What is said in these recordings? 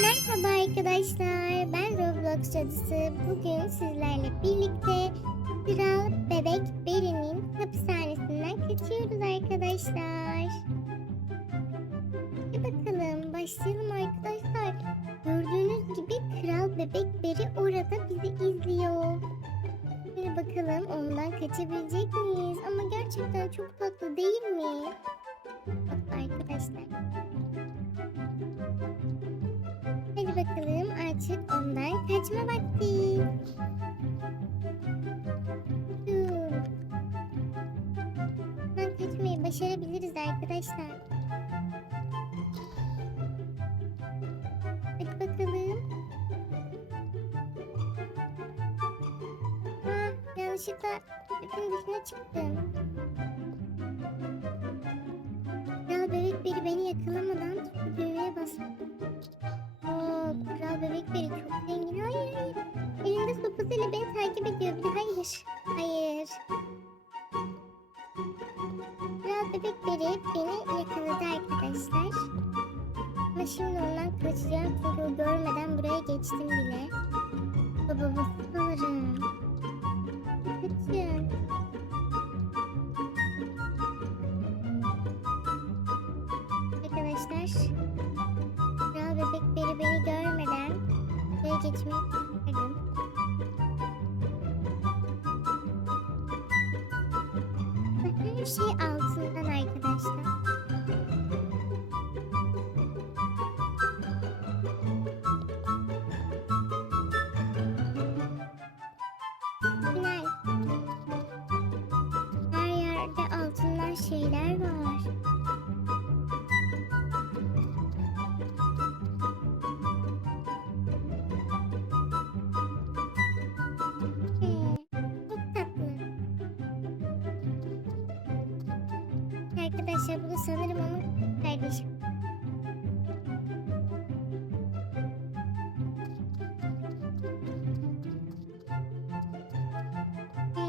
Merhaba arkadaşlar, ben Roblox cadısı. Bugün sizlerle birlikte Kral Bebek Beri'nin hapishanesinden kaçıyoruz arkadaşlar. Hadi bakalım, başlayalım arkadaşlar. Gördüğünüz gibi Kral Bebek Beri orada bizi izliyor. Hadi bakalım ondan kaçabilecek miyiz? Ama gerçekten çok tatlı değil mi? Bakalım artık ondan kaçma vakti. Ondan kaçmayı başarabiliriz arkadaşlar. Hadi bakalım. Ha, yanlışlıkla ipin dışına çıktım. Kral bebek biri beni yakalamadan şu düğmeye bastı. Bebek biri çok zengin. Hayır. Elinde sopasıyla beni takip ediyor. Bir de hayır. Hayır. Kral bebek biri beni yakaladı arkadaşlar. Ama şimdi ondan kaçacağım çünkü görmeden buraya geçtim bile. Babamı alırım. Kaçın. Arkadaşlar. Buraya Arkadaşlar bu da sanırım onun kardeşim. Ee,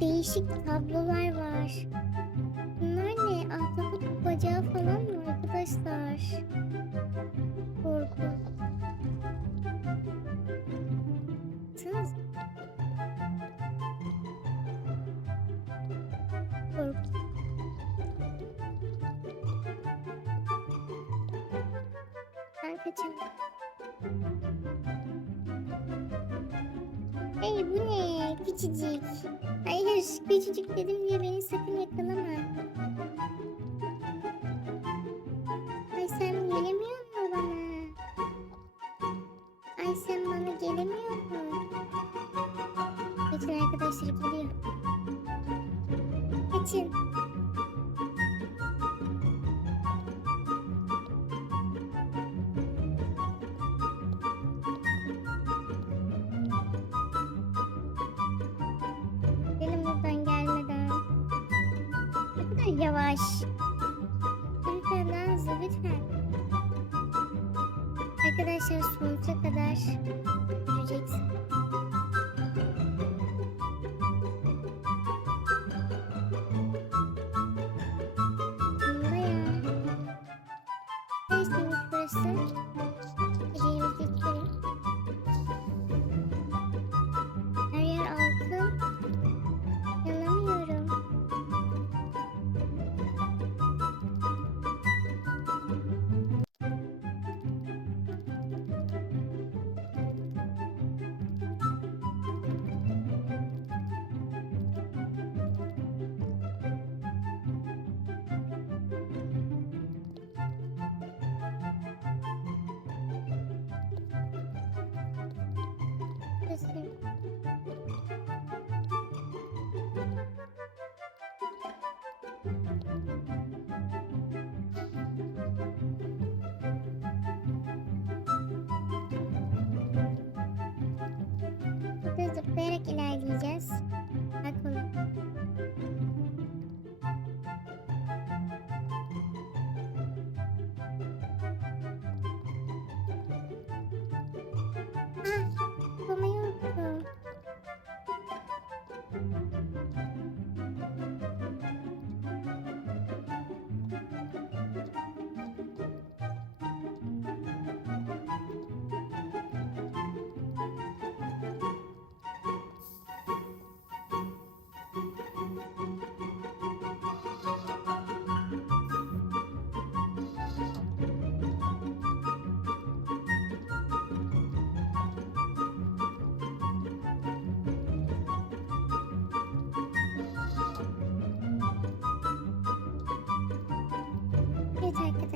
değişik tablolar var. Bunlar ne? Ahtapot bacağı falan mı arkadaşlar? Korkunç. Baksanıza. Korkunç. Ben kaçayım. Hey bu ne? Küçücük. Hayır küçücük dedim diye beni sakın yakalama. Gelemiyor musun bana? Ay sen bana gelemiyor musun? Bütün arkadaşlar geliyor. Kaçın. Benim gelmeden. Ne kadar yavaş. Arkadaşlar sonuca kadar yürüyeceksin. Bunda ya. Burası?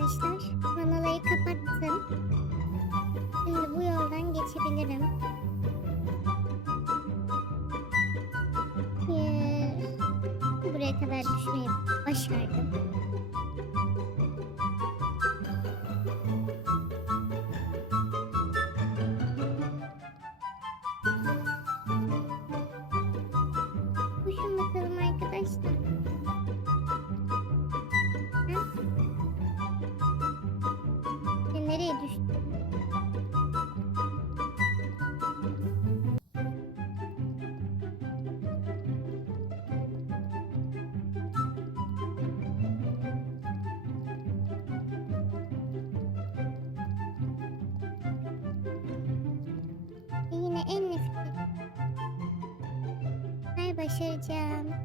Arkadaşlar. Vanalayı kapattım. Şimdi bu yoldan geçebilirim. Yes. Buraya kadar düşmeyi başardım. Nereye düştü? Yine en nefis. Ay başaracağım.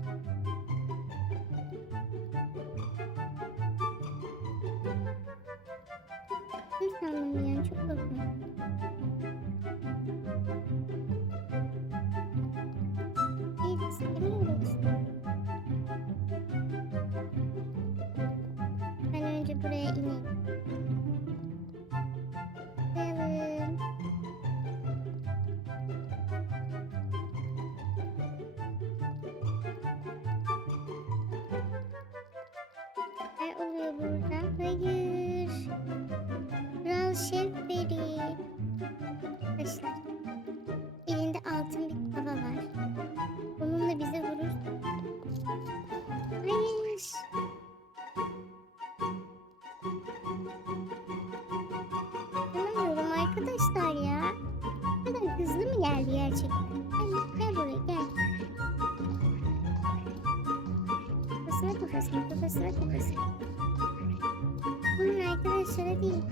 Ben önce buraya ineyim. Bakalım. Kafasına kafasına kafasına kafasına. Bunun arkadaşlara değil.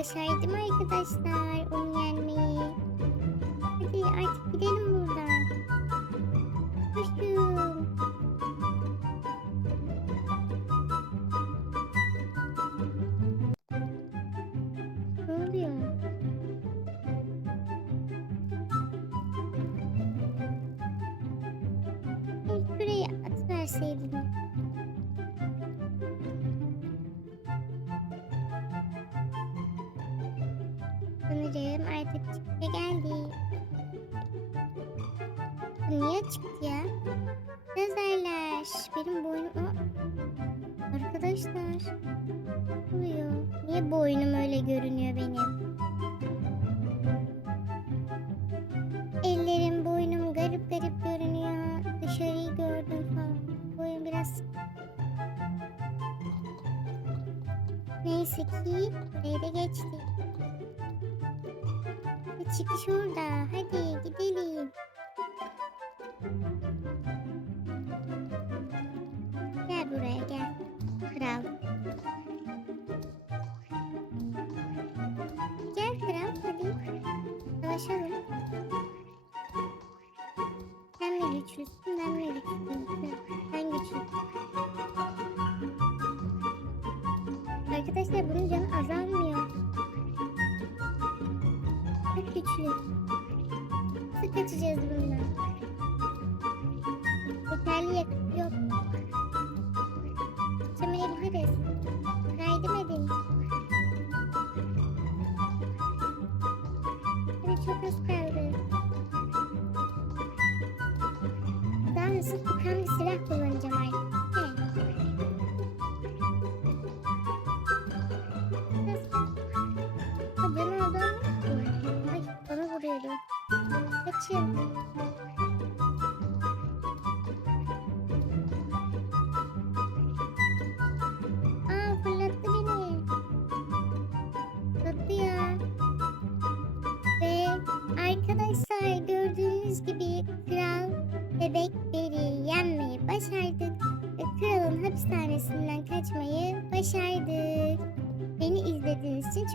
Başardım arkadaşlar onu yenmeyi. Hadi artık gidelim buradan. Koşun. Sanırım artık çıkışa geldi. Niye çıktı ya? Lazerler. Benim boynum... Arkadaşlar. Oluyor? Niye boynum öyle görünüyor benim? Ellerim, boynum garip garip görünüyor. Dışarıyı gördüm falan. Boynum biraz... Neyse ki burayı da geçtik. Çıkış orada. Hadi gidelim. Gel buraya gel. Kral. Gel kral hadi. Savaşalım. Sen mi güçlüsün ben mi güçlüyüm? Ben güçlüyüm. Arkadaşlar bunun canı azalmıyor. Güçlü. Nasıl kaçacağız bundan? Yeterli yakıt yok. Kaçamayabiliriz. Yardım edin. Hadi çok az kaldı. Daha hızlı tutan bir silah kullanacağım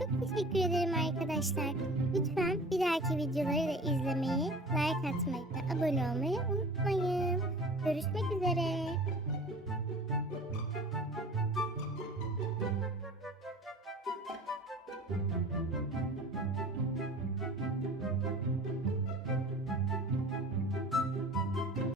çok teşekkür ederim arkadaşlar. Lütfen bir dahaki videoları da izlemeyi, like atmayı ve abone olmayı unutmayın. Görüşmek